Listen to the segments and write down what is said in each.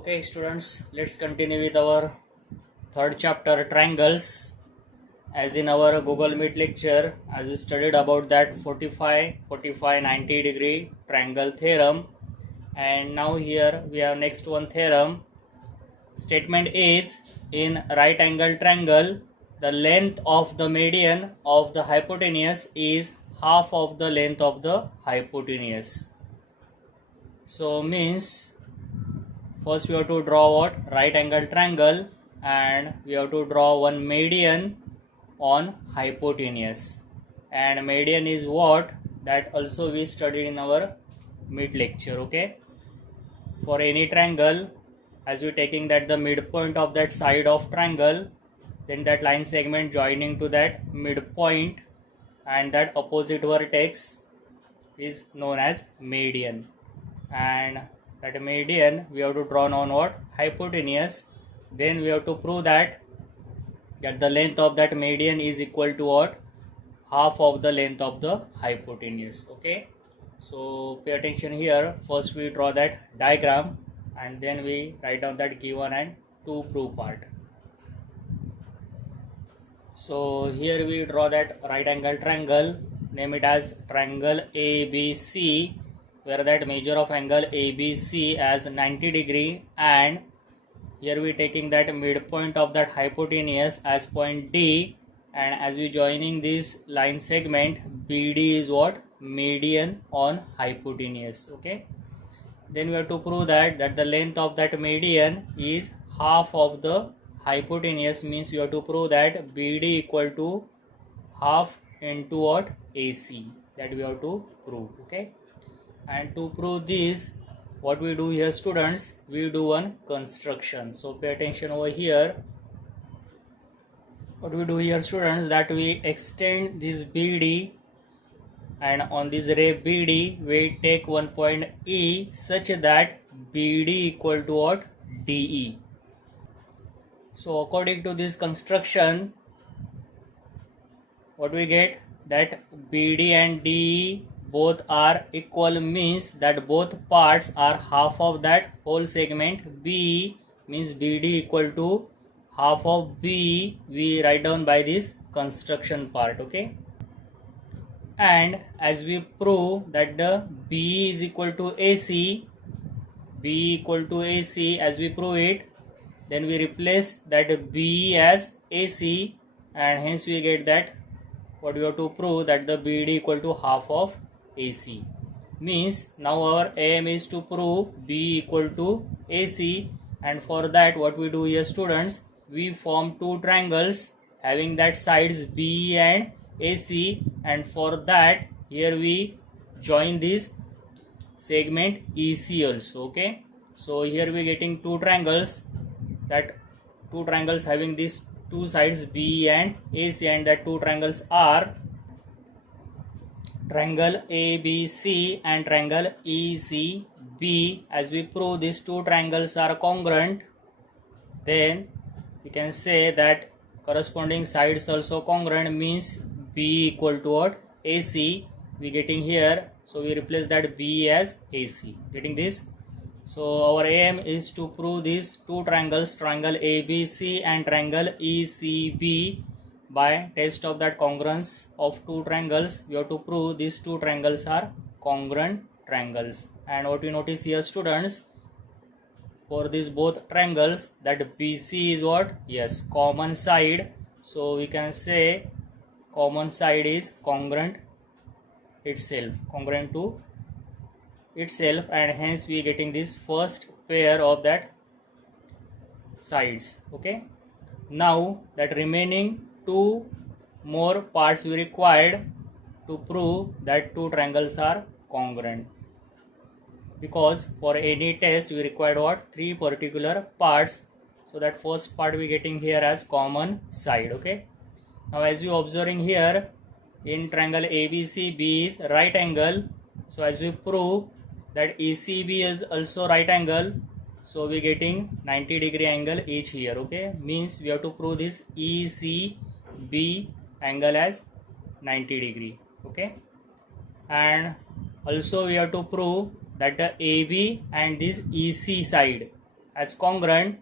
Okay, students, let's continue with our third chapter, triangles. As in our Google Meet lecture, as we studied about that 45, 45, 90 degree triangle theorem. And now here we have next one theorem. Statement is, in right angle triangle, the length of the median of the hypotenuse is half of the length of the hypotenuse. So means first we have to draw what? Right angle triangle, and we have to draw one median on hypotenuse. And median is what? That also we studied in our mid lecture. Okay, for any triangle, as we taking that the midpoint of that side of triangle, then that line segment joining to that midpoint and that opposite vertex is known as median. And that median we have to draw on what? Hypotenuse. Then we have to prove that the length of that median is equal to what? Half of the length of the hypotenuse. Okay, so pay attention here. First we draw that diagram and then we write down that given and to prove part. So here we draw that right angle triangle, name it as triangle ABC, where that measure of angle ABC as 90 degree, and here we taking that midpoint of that hypotenuse as point D, and as we joining this line segment BD is what? Median on hypotenuse. Okay, then we have to prove that the length of that median is half of the hypotenuse, means we have to prove that BD equal to half into what? AC, that we have to prove. Okay, and to prove this, what we do here, students, we do one construction. So pay attention over here. What we do here, students, that we extend this BD, and on this ray BD we take one point E such that BD equal to what? DE. So according to this construction, what we get, that BD and DE both are equal, means that both parts are half of that whole segment B, means BD equal to half of B, we write down by this construction part. Okay, and as we prove that the B is equal to AC, B equal to AC, as we prove it, then we replace that B as AC, and hence we get that what we have to prove, that the BD equal to half of AC. Means now our aim is to prove B equal to AC, and for that what we do here, students, we form two triangles having that sides B and AC, and for that here we join this segment EC also. Okay, so here we getting two triangles, that two triangles having these two sides B and AC, and that two triangles are triangle ABC and triangle ECB. As we prove these two triangles are congruent, then we can say that corresponding sides also congruent, means B equal to what? AC, we getting here. So we replace that B as AC, getting this. So our aim is to prove these two triangles, triangle ABC and triangle ECB, by test of that congruence of two triangles. We have to prove these two triangles are congruent triangles. And what you notice here, students, for these both triangles, that BC is what? Yes, common side. So we can say common side is congruent itself, congruent to itself, and hence we are getting this first pair of that sides. Okay, now that remaining two more parts we required to prove that two triangles are congruent, because for any test we required what? Three particular parts. So that first part we getting here as common side. Okay, now as you observing here, in triangle ABC, B is right angle. So as we prove that ECB is also right angle, so we getting 90 degree angle each here. Okay, means we have to prove this ECB angle as 90 degree. Okay, and also we have to prove that the AB and this EC side as congruent,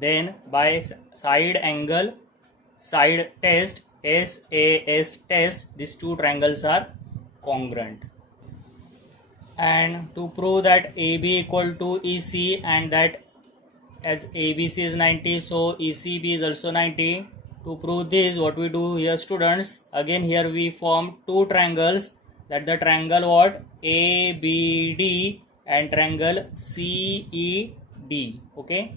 then by side angle side test, SAS test, these two triangles are congruent. And to prove that AB equal to EC and that as ABC is 90, so ECB is also 90. To prove this, what we do here, students, again here we form two triangles, that the triangle what, ABD and triangle CED. Okay.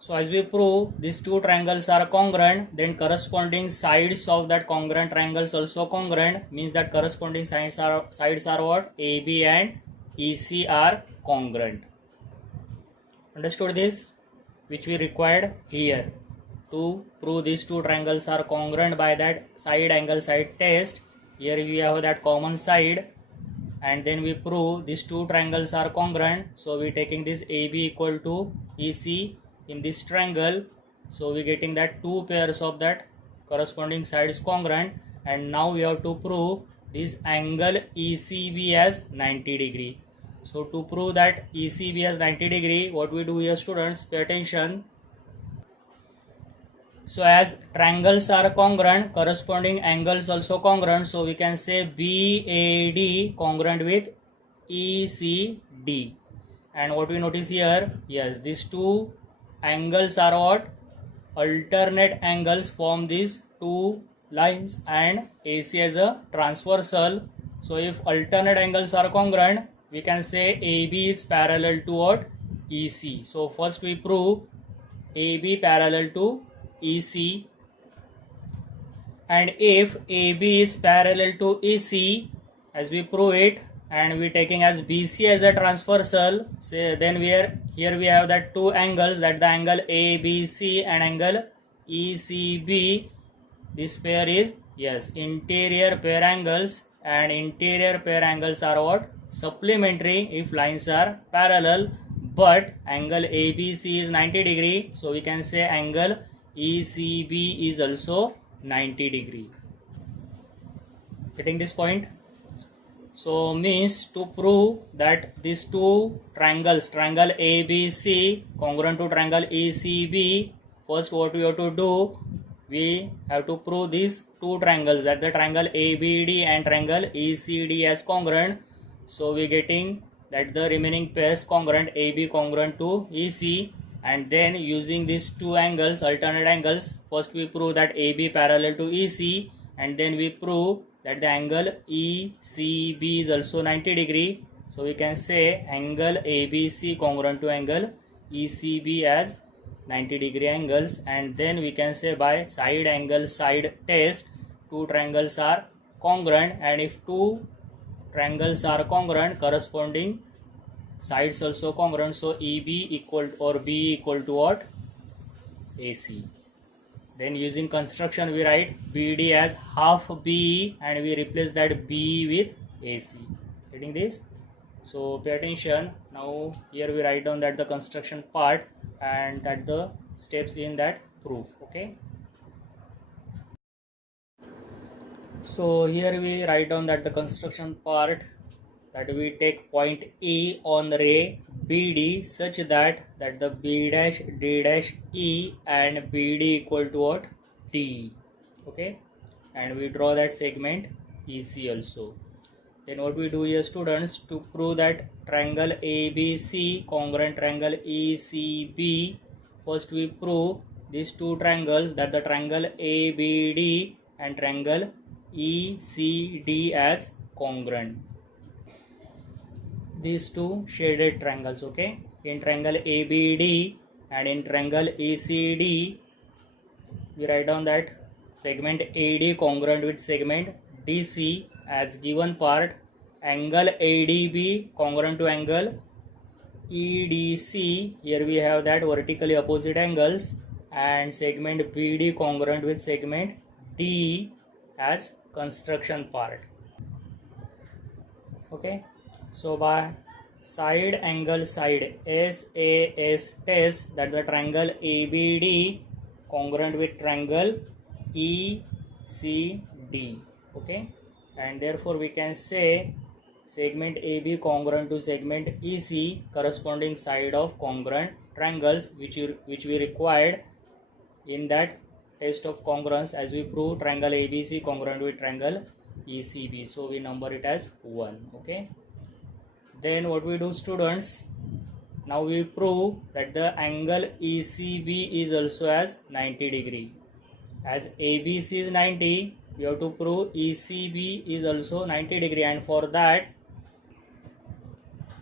So as we prove these two triangles are congruent, then corresponding sides of that congruent triangles also congruent, means that corresponding sides are what, AB and EC are congruent. Understood this, which we required here to prove these two triangles are congruent by that side angle side test. Here we have that common side, and then we prove these two triangles are congruent. So we taking this AB equal to EC in this triangle, so we getting that two pairs of that corresponding sides congruent. And now we have to prove this angle ECB as 90 degree. So to prove that ECB as 90 degree, what we do here, students, pay attention. So as triangles are congruent, corresponding angles also congruent, so we can say BAD congruent with ECD. And what we notice here, yes, these two angles are what, alternate angles form these two lines, and AC as a transversal. So if alternate angles are congruent, we can say AB is parallel to what, EC. So first we prove AB parallel to EC, and if AB is parallel to EC, as we prove it, and we taking as BC as a transversal, say, then here we have that two angles, that the angle ABC and angle ECB. This pair is, yes, interior pair angles, and interior pair angles are what, supplementary if lines are parallel. But angle ABC is 90 degree, so we can say angle ECB is also 90 degree. Getting this point? So means to prove that these two triangles, triangle ABC congruent to triangle ECB, first what we have to do, we have to prove these two triangles, that the triangle ABD and triangle ECD as congruent. So we getting that the remaining pairs congruent, AB congruent to EC, and then using these two angles, alternate angles, first we prove that AB parallel to EC, and then we prove that the angle ECB is also 90 degree. So we can say angle ABC congruent to angle ECB as 90 degree angles, and then we can say by side angle side test, two triangles are congruent, and if two triangles are congruent, corresponding sides also congruent. So EB equal or B equal to what, AC. Then using construction we write BD as half BE, and we replace that BE with AC. Getting this? So pay attention. Now here we write down that the construction part and that the steps in that proof. Okay. So here we write down that the construction part, that we take point E on ray BD such that the B dash D dash E and BD equal to what, D. Okay, and we draw that segment EC also. Then what we do here, students, to prove that triangle ABC congruent triangle ECB, first we prove these two triangles, that the triangle ABD and triangle ECD as congruent. These two shaded triangles, okay, in triangle ABD and in triangle ECD, we write down that segment AD congruent with segment DC as given part, angle ADB congruent to angle EDC, here we have that vertically opposite angles, and segment BD congruent with segment D as construction part. Okay, so by side angle side SAS test, that the triangle ABD congruent with triangle ECD. Okay, and therefore we can say segment AB congruent to segment EC, corresponding side of congruent triangles, which we required in that test of congruence, as we prove triangle ABC congruent with triangle ECB. So we number it as 1. Okay. Then what we do, students? Now we prove that the angle ECB is also as 90 degree. As ABC is 90, we have to prove ECB is also 90 degree, and for that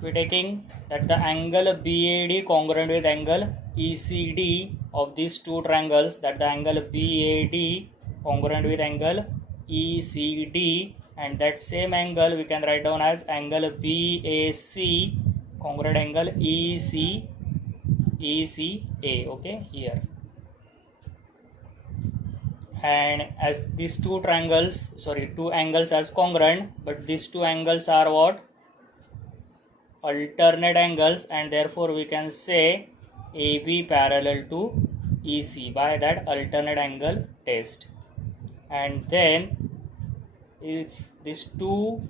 we are taking that the angle BAD congruent with angle ECD of these two triangles, that the angle BAD congruent with angle ECD, and that same angle we can write down as angle BAC congruent angle ECA. Okay, here. And as these two angles as congruent, but these two angles are what? Alternate angles, and therefore we can say AB parallel to EC by that alternate angle test. And then if these two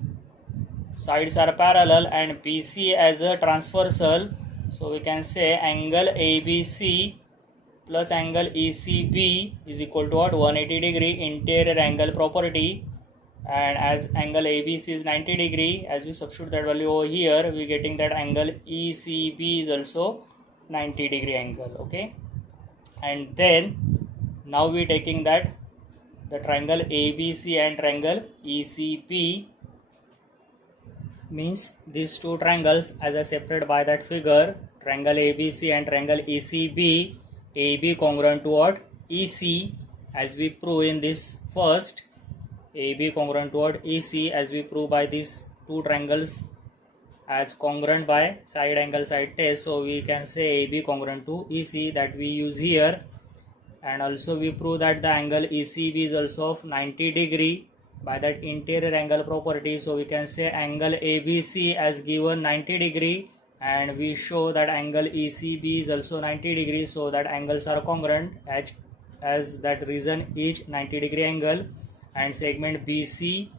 sides are parallel and BC as a transversal, so we can say angle ABC plus angle ECB is equal to what? 180 degree interior angle property. And as angle ABC is 90 degree, as we substitute that value over here, we getting that angle ECB is also 90 degree angle. Okay. And then now we taking that the triangle ABC and triangle ECB, means these two triangles as I separated by that figure, triangle ABC and triangle ECB, AB congruent to what? EC, as we prove in this first, AB congruent to what? EC, as we prove by these two triangles as congruent by side angle side test. So we can say AB congruent to EC, that we use here. And also we prove that the angle ECB is also of 90 degree by that interior angle property. So we can say angle ABC as given 90 degree, and we show that angle ECB is also 90 degree, so that angles are congruent as that region is 90 degree angle. And segment BC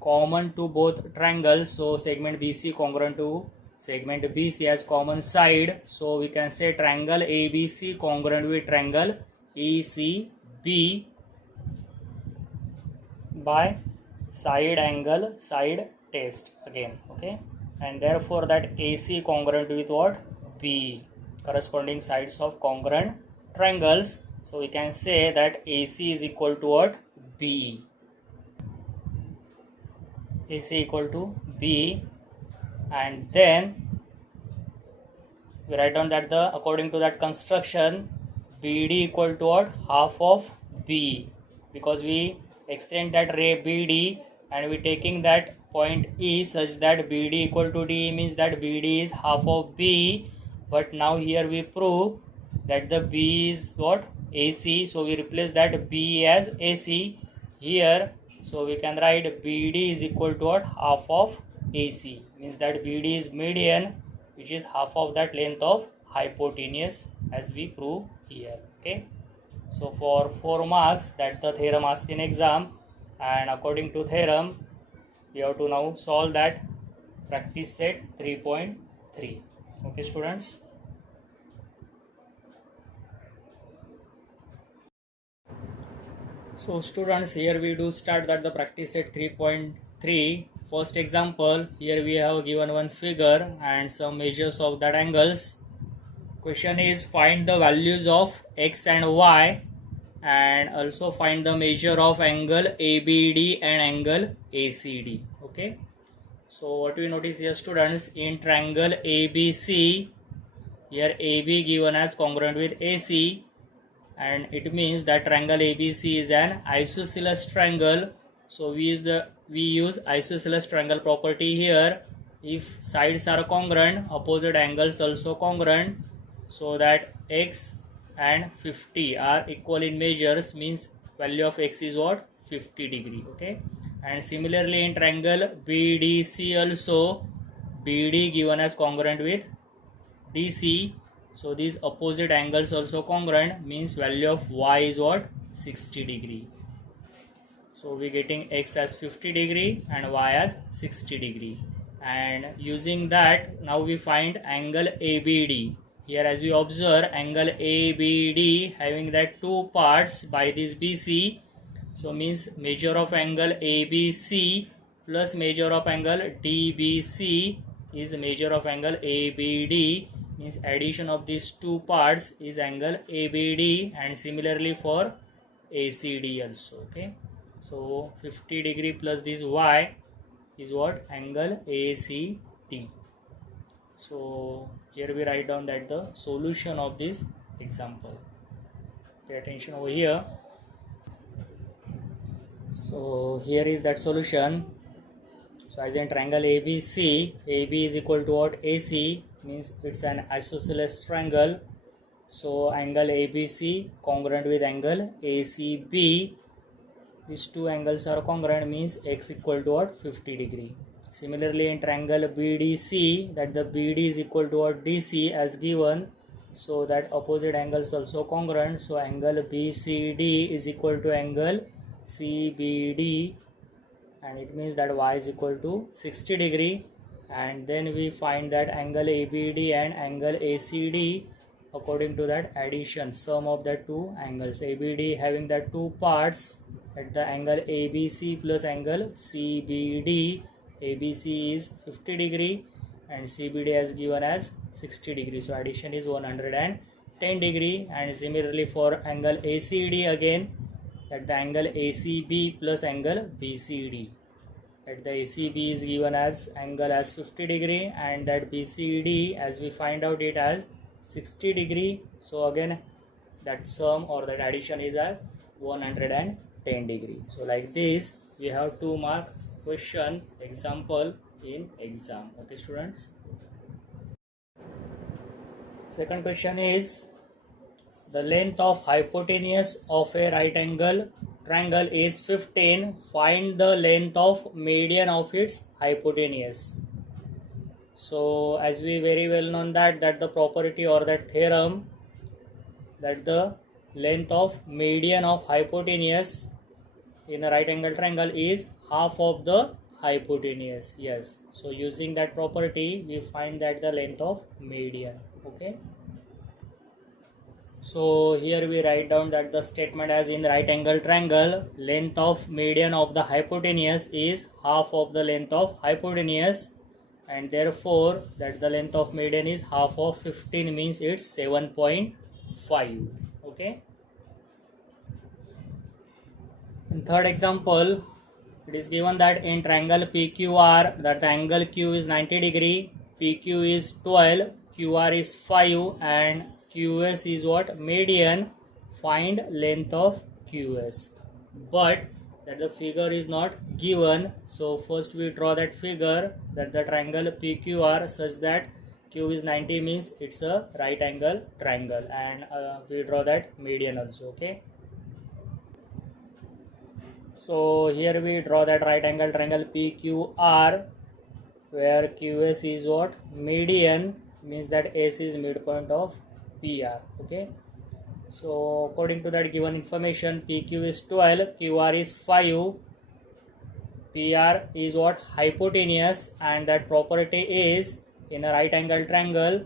common to both triangles, so segment BC congruent to segment BC as common side, so we can say triangle ABC congruent with triangle ECB by side angle side test again. Okay. And therefore that AC congruent with what? B, corresponding sides of congruent triangles. So we can say that AC is equal to what? B. AC equal to B. And then we write down that according to that construction, BD equal to what? Half of B, because we extend that ray BD and we taking that point E such that BD equal to D, means that BD is half of B. But now here we prove that the B is what? AC, so we replace that B as AC here. So we can write BD is equal to what? Half of AC, means that BD is median, which is half of that length of hypotenuse, as we prove here. Okay. So for 4 marks, that the theorem asked in exam, and according to theorem we have to now solve that practice set 3.3. Okay, students. So students, here we do start that the practice set 3.3. First example, here we have given one figure and some measures of that angles. Question is find the values of x and y, and also find the measure of angle ABD and angle ACD. Okay. So what we notice here, students, in triangle ABC, here AB given as congruent with AC, and it means that triangle ABC is an isosceles triangle. So we use isosceles triangle property here. If sides are congruent, opposite angles also congruent, so that x and 50 are equal in measures, means value of x is what? 50 degree. Okay. And similarly in triangle BDC also, BD given as congruent with DC, so these opposite angles also congruent, means value of y is what? 60 degree. So we getting x as 50 degree and y as 60 degree. and using that now we find angle ABD. Here as we observe angle ABD having that two parts by this BC, so means measure of angle ABC plus measure of angle DBC is measure of angle ABD, means addition of these two parts is angle ABD, and similarly for ACD also. Okay, so 50 degree plus this Y is what? Angle ACD. So here we write down that the solution of this example. Pay attention over here. So here is that solution. So as in triangle ABC, AB is equal to what? AC, means it's an isosceles triangle. So angle ABC congruent with angle ACB. These two angles are congruent, means x equal to what? 50 degree. Similarly in triangle BDC, that the BD is equal to what? DC as given. So that opposite angles also congruent. So angle BCD is equal to angle CBD, and it means that y is equal to 60 degree. And then we find that angle ABD and angle ACD according to that addition, sum of the two angles. ABD having that two parts, at the angle ABC plus angle CBD. ABC is 50 degree and CBD is given as 60 degree. So addition is 110 degree. And similarly for angle ACD again, at the angle ACB plus angle BCD. At the ACB is given as angle as 50 degree and that BCD as we find out it as 60 degree. So again that sum or that addition is as 110 degree. So like this we have 2 mark question example in exam. Okay students. Second question is, the length of hypotenuse of a right angle triangle is 15. Find the length of median of its hypotenuse. So as we very well known that the property or that theorem, that the length of median of hypotenuse in a right angle triangle is half of the hypotenuse. Yes, so using that property we find that the length of median. Okay, so here we write down that the statement as in right angle triangle, length of median of the hypotenuse is half of the length of hypotenuse, and therefore that the length of median is half of 15, means it's 7.5. Okay. In third example, it is given that in triangle PQR, that the angle Q is 90 degree, PQ is 12, QR is 5, and QS is what? Median. Find length of QS. But that the figure is not given. So first we draw that figure, that the triangle PQR such that Q is 90, means it's a right angle triangle, and we draw that median also. Okay. So here we draw that right angle triangle PQR, where QS is what? Median, means that S is midpoint of PR. Okay, so according to that given information, PQ is 12, QR is 5, PR is what? Hypotenuse, and that property is in a right angle triangle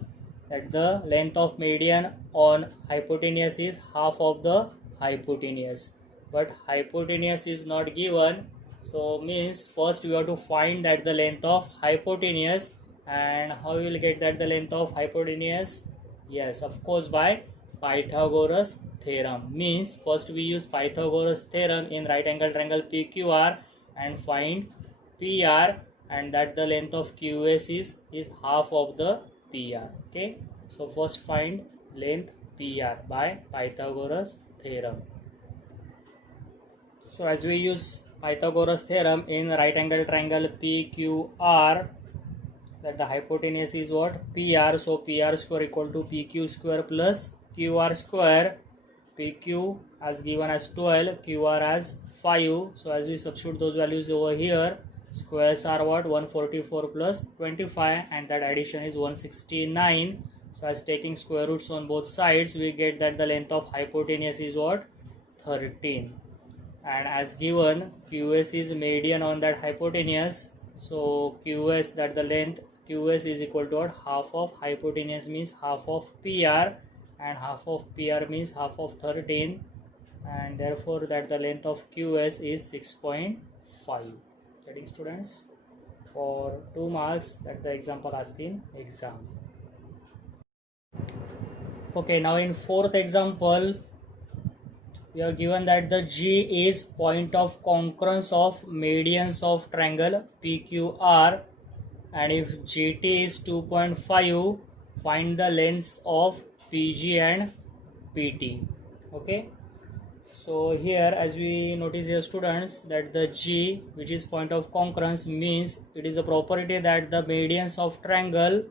that the length of median on hypotenuse is half of the hypotenuse, but hypotenuse is not given. So means first we have to find that the length of hypotenuse. And how we will get that the length of hypotenuse? Yes, of course by Pythagoras theorem. Means first we use Pythagoras theorem in right angle triangle PQR and find PR, and that the length of QS is half of the PR. Okay, so first find length PR by Pythagoras theorem. So as we use Pythagoras theorem in right angle triangle PQR, that the hypotenuse is what? PR. So PR square equal to PQ square plus QR square. PQ as given as 12, QR as 5. So as we substitute those values over here, squares are what? 144 plus 25, and that addition is 169. So as taking square roots on both sides, we get that the length of hypotenuse is what? 13. And as given, QS is median on that hypotenuse. So QS, that the length QS is equal to what? Half of hypotenuse means half of PR, and half of PR means half of 13, and therefore that the length of QS is 6.5. Getting students? For 2 marks, that the example asked in exam. Okay, now in fourth example, we have given that the G is point of concurrence of medians of triangle PQR, and if GT is 2.5, find the lengths of PG and PT. Okay, so here as we notice here students, that the G, which is point of concurrence, means it is a property that the medians of triangle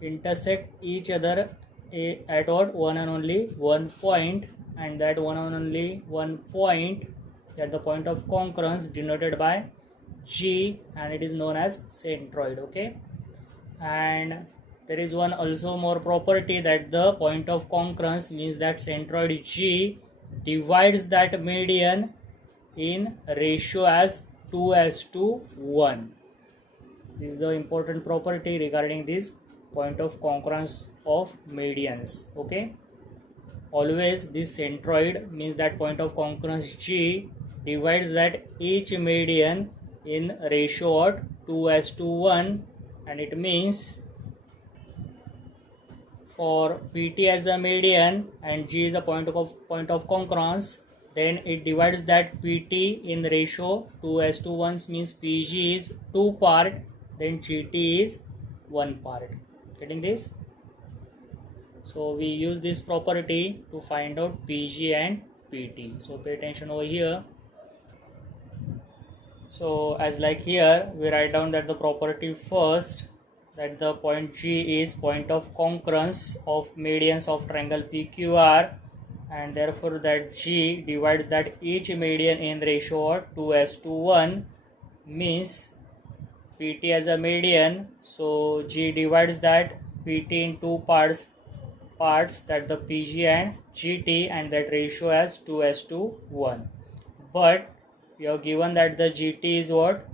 intersect each other at what? One and only one point, and that one and only one point, that the point of concurrence denoted by G, and it is known as centroid. Okay, and there is one also more property, that the point of concurrence means that centroid G divides that median in ratio as 2:1. This is the important property regarding this point of concurrence of medians. Okay, always this centroid means that point of concurrence G divides that each median in ratio of 2:1, and it means for PT as a median and G is a point of concurrence, then it divides that PT in ratio 2:1, means PG is 2 part, then GT is 1 part. Getting this? So we use this property to find out PG and PT. So pay attention over here. So as like here, we write down that the property first, that the point G is point of concurrence of medians of triangle PQR, and therefore that G divides that each median in ratio of 2:1, means PT as a median, so G divides that PT in 2 parts, that the PG and GT, and that ratio as 2:1. But we have given that the GT is what?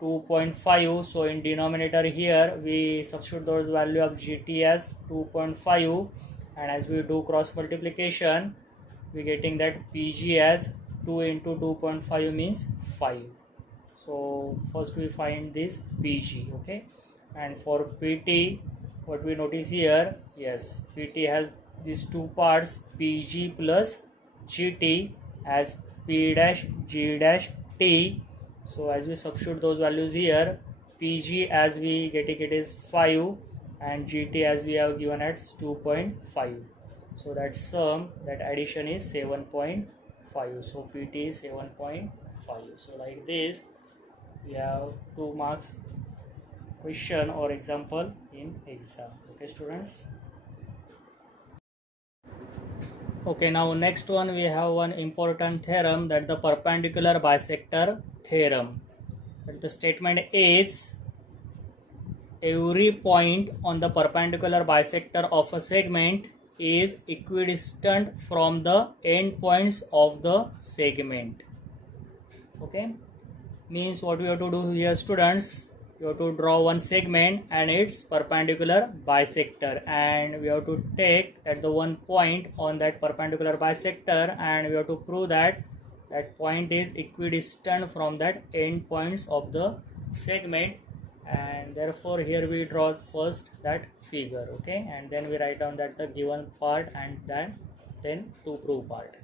2.5. So in denominator here we substitute those value of GT as 2.5, and as we do cross multiplication, we getting that PG as 2 into 2.5 means 5. So first we find this PG. Okay, and for PT, what we notice here, yes, PT has these 2 parts, PG plus GT, as P dash G dash T. So as we substitute those values here, PG as we getting it is 5, and GT as we have given at 2.5. So that sum, that addition is 7.5. So PT is 7.5. So like this, we have 2 marks question or example in exam. Okay students. Okay, now next one we have one important theorem, that the perpendicular bisector theorem. But the statement is, every point on the perpendicular bisector of a segment is equidistant from the endpoints of the segment. Okay, means what we have to do here students, you have to draw one segment and its perpendicular bisector, and we have to take that the one point on that perpendicular bisector, and we have to prove that that point is equidistant from that end points of the segment, and therefore here we draw first that figure. Okay, and then we write down that the given part and then to prove part.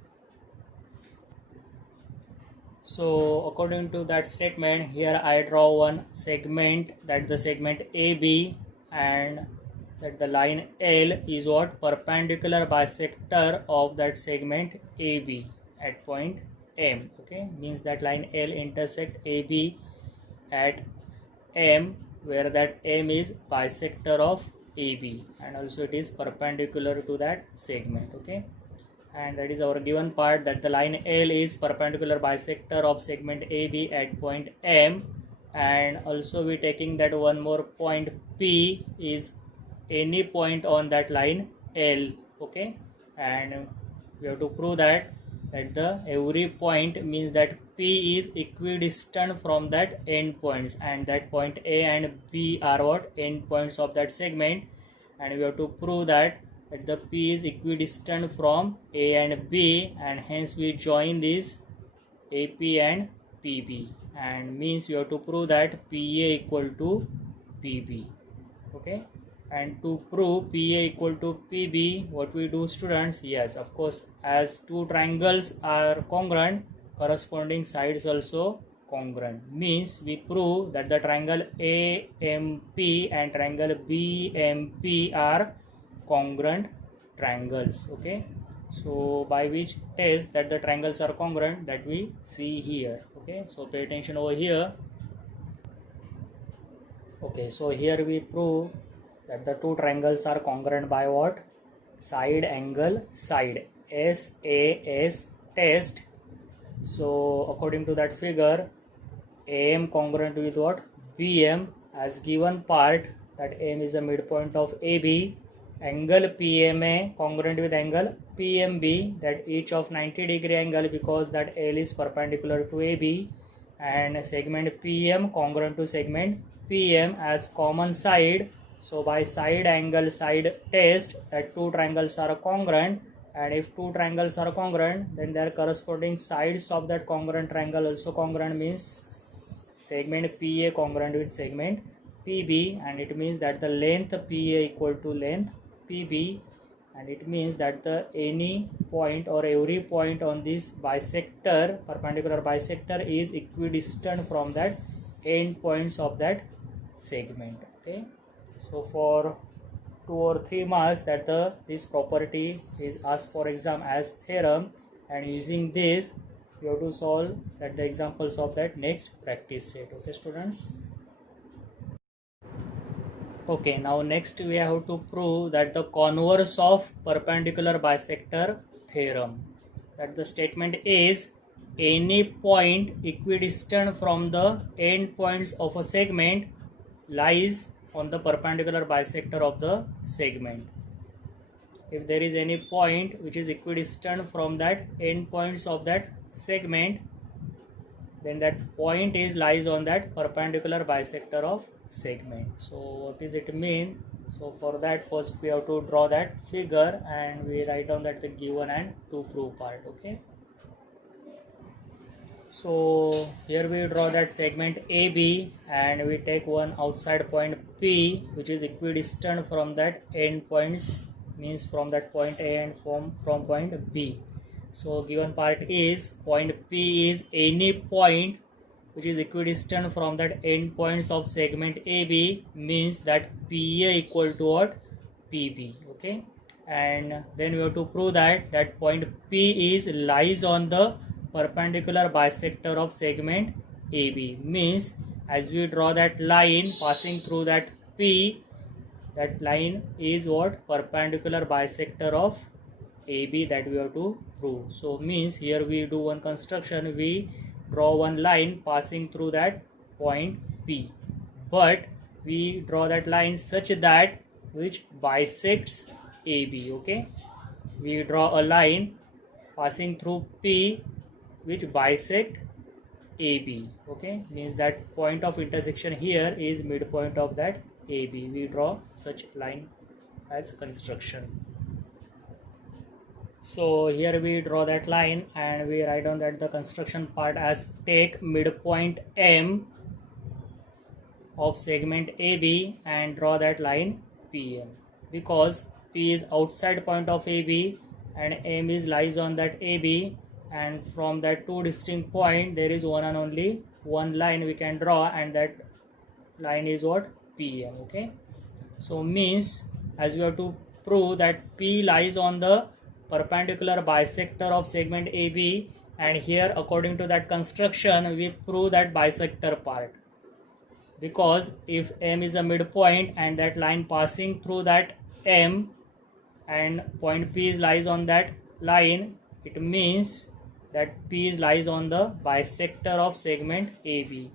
So according to that statement, here I draw one segment, that the segment AB, and that the line L is what? Perpendicular bisector of that segment AB at point M. Okay, means that line L intersect AB at M, where that M is bisector of AB, and also it is perpendicular to that segment. Okay, and that is our given part, that the line L is perpendicular bisector of segment AB at point M, and also we taking that one more point P is any point on that line L. Okay, and we have to prove that the every point means that P P is equidistant from that endpoints, and that point A and B are what? Endpoints of that segment, and we have to prove that the P is equidistant from A and B, and hence we join these AP and PB, and means you have to prove that PA equal to PB. Okay, and to prove PA equal to PB, what we do, students? Yes, of course, as two triangles are congruent, corresponding sides also congruent, means we prove that the triangle AMP and triangle BMP are congruent triangles. Okay, so by which test that the triangles are congruent, that we see here. Okay, so pay attention over here. Okay, so here we prove that the two triangles are congruent by what? Side angle side, SAS test. So according to that figure, AM congruent with what? BM, as given part that AM is the midpoint of AB, angle PMA congruent with angle PMB, that each of 90-degree angle because that L is perpendicular to AB, and segment PM congruent to segment PM as common side. So by side angle side test, that two triangles are congruent, and if two triangles are congruent, then their corresponding sides of that congruent triangle also congruent, means segment PA congruent with segment PB, and it means that the length PA equal to length PB, and it means that the any point or every point on this bisector, perpendicular bisector, is equidistant from that end points of that segment. Okay, so for 2 or 3 marks that this property is asked for exam as theorem, and using this you have to solve that the examples of that next practice set. Okay, students. Okay, now next we have to prove that the converse of perpendicular bisector theorem, that the statement is any point equidistant from the end points of a segment lies on the perpendicular bisector of the segment. If there is any point which is equidistant from that end points of that segment, then that point is lies on that perpendicular bisector of segment. So what does it mean? So for that, first we have to draw that figure, and we write down that the given and to prove part. Okay, so here we draw that segment AB, and we take one outside point P which is equidistant from that end points, means from that point A and from point B. So given part is point P is any point which is equidistant from that end points of segment AB, means that PA equal to what? PB. Okay, and then we have to prove that point P is lies on the perpendicular bisector of segment AB, means as we draw that line passing through that P, that line is what? Perpendicular bisector of AB, that we have to prove. So means here we do one construction, we draw one line passing through that point P, but we draw that line such that which bisects AB. Okay, we draw a line passing through P which bisect AB. Okay, means that point of intersection here is midpoint of that AB. We draw such line as construction. So here we draw that line, and we write down that the construction part as take midpoint M of segment AB and draw that line PM, because P is outside point of AB and M is lies on that AB, and from that two distinct point there is one and only one line we can draw, and that line is what? PM. Okay, so means as we have to prove that P lies on the perpendicular bisector of segment AB, and here according to that construction we prove that bisector part, because if M is a midpoint and that line passing through that M and point P lies on that line, it means that P lies on the bisector of segment AB.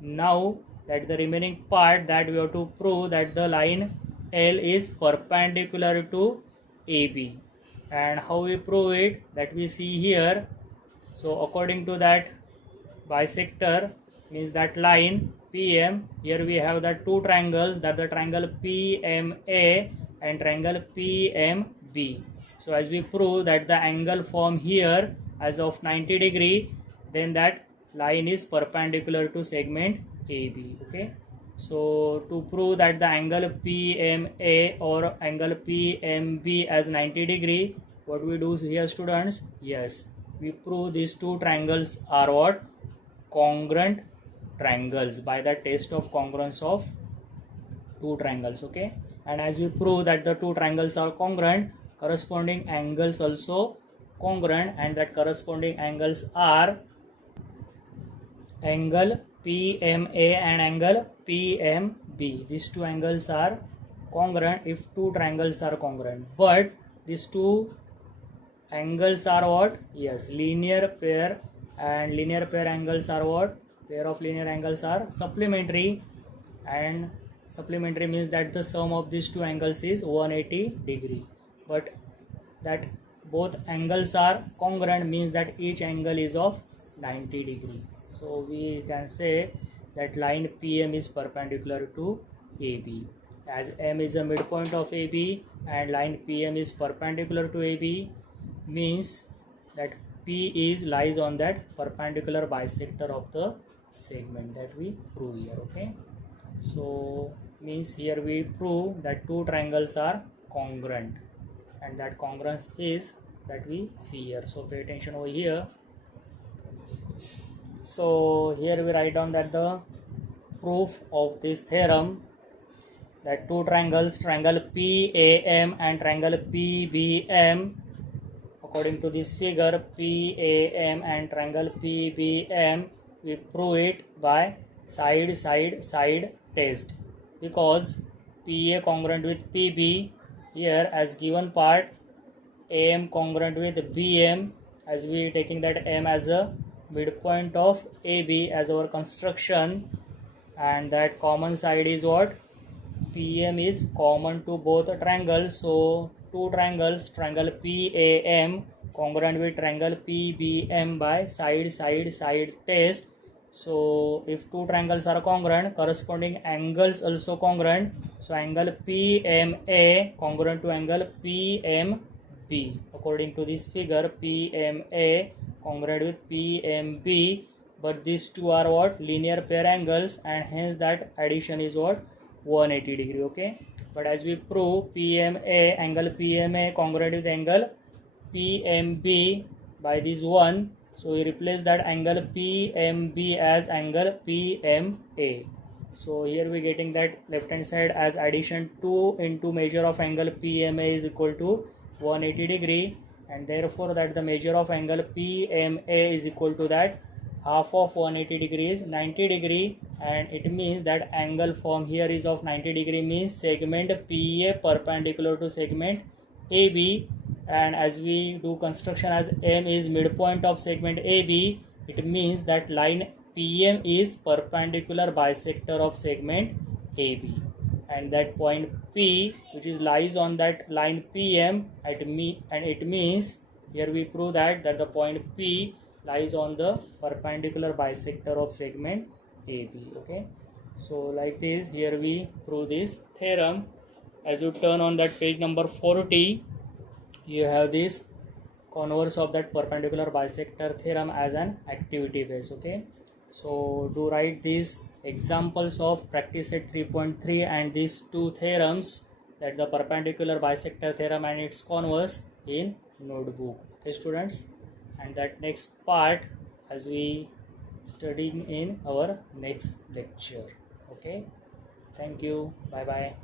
Now that the remaining part, that we have to prove that the line L is perpendicular to AB. And how we prove it, that we see here. So according to that bisector means that line PM. Here we have the two triangles, that the triangle PMA and triangle PMB. So as we prove that the angle formed here as of 90 degree, then that line is perpendicular to segment AB. Okay. So to prove that the angle PMA or angle PMB as 90 degree, what we do here, students? Yes, we prove these two triangles are what? Congruent triangles by the test of congruence of two triangles. Okay. And as we prove that the two triangles are congruent, corresponding angles also congruent, and that corresponding angles are angle PMA and angle PMB. These two angles are congruent if two triangles are congruent. But these two angles are what? Yes, linear pair, and linear pair angles are what? Pair of linear angles are supplementary, and supplementary means that the sum of these two angles is 180 degree. But that both angles are congruent means that each angle is of 90 degree. So we can say that line PM is perpendicular to AB, as M is the midpoint of AB and line PM is perpendicular to AB, means that P is lies on that perpendicular bisector of the segment that we prove here. Okay. So means here we prove that two triangles are congruent, and that congruence is that we see here. So pay attention over here. So here we write down that the proof of this theorem, that two triangles, triangle PAM and triangle PBM, according to this figure, PAM and triangle PBM, we prove it by side test, because PA congruent with PB here as given part, AM congruent with BM, as we taking that M as a midpoint of AB as our construction, and that common side is what? PM is common to both triangles. So two triangles, triangle PAM congruent with triangle PBM by side test. So if two triangles are congruent, corresponding angles also congruent. So angle PMA congruent to angle PMB. According to this figure, PMA congruent with PMB, but these two are what? Linear pair angles, and hence that addition is what? 180 degree. Okay. But as we prove, PMA, angle PMA congruent with angle PMB by this one, so we replace that angle PMB as angle PMA. So here we getting that left hand side as addition 2 into measure of angle PMA is equal to 180 degree, and therefore that the measure of angle PMA is equal to that half of 180 degree is 90 degree, and it means that angle formed here is of 90 degree, means segment PA perpendicular to segment AB, and as we do construction as M is midpoint of segment AB, it means that line PM is perpendicular bisector of segment AB, and that point P which is lies on that line PM and it means here we prove that the point P lies on the perpendicular bisector of segment AB. Okay. So like this, here we prove this theorem. As you turn on that page number 40, you have this converse of that perpendicular bisector theorem as an activity base. Okay. So do write these examples of practice set 3.3 and these two theorems, that the perpendicular bisector theorem and its converse, in notebook. Okay students, and that next part as we studying in our next lecture. Okay, thank you, bye bye.